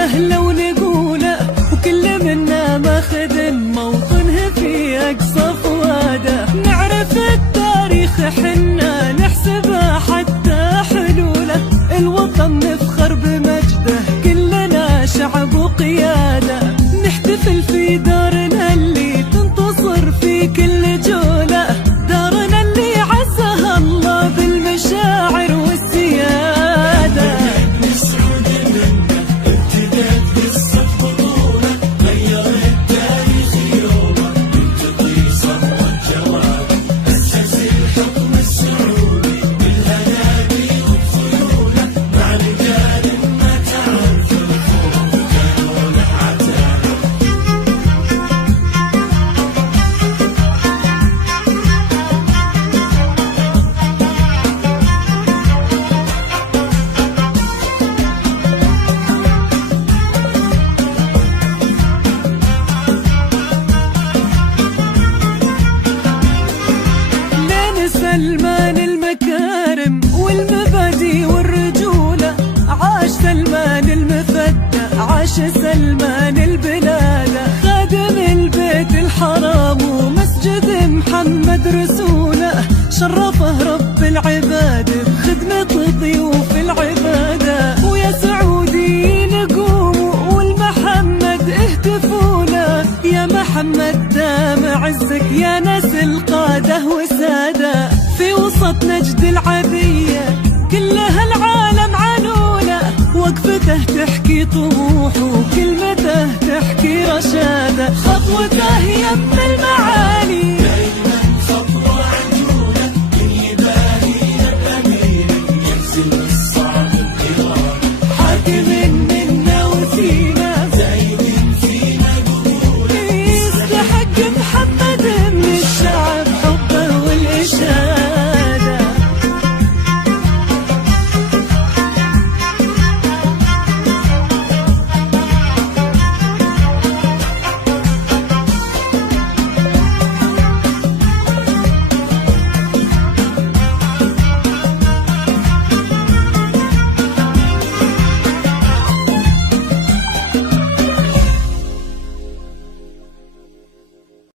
له لو نقوله، وكل منا ماخذ موطنه في أقصى فواده. نعرف التاريخ حنا نحسبه حتى حلوله، الوطن نفخر بمجده كلنا شعب وقياده. نحتفل في دارنا اللي تنتصر في كل جوله، دارنا اللي عزها الله بالمشاعر والسياده. نسعد منه ابتدت قصة بطولة، غير التاريخ يومه ينتقي صفوة جواده. أسس الحكم السعودي بالهنادي وبخيوله، مع رجال ما تعرف الخوف كانوا له عتاده. سلمان المكارم والمبادئ والرجولة، عاش سلمان المفدى، عاش سلمان البلادة. خادم البيت الحرام ومسجد محمد رسوله، شرفه رب العباد بخدمة ضيوف العبادة. ويا سعوديين قوموا والمحمد اهتفوا له، يا محمد دام عزك يا ناس القادة وسادة. في وسط نجد العبية كلها العالم عنوله، وقفته تحكي طموحه وكلمته تحكي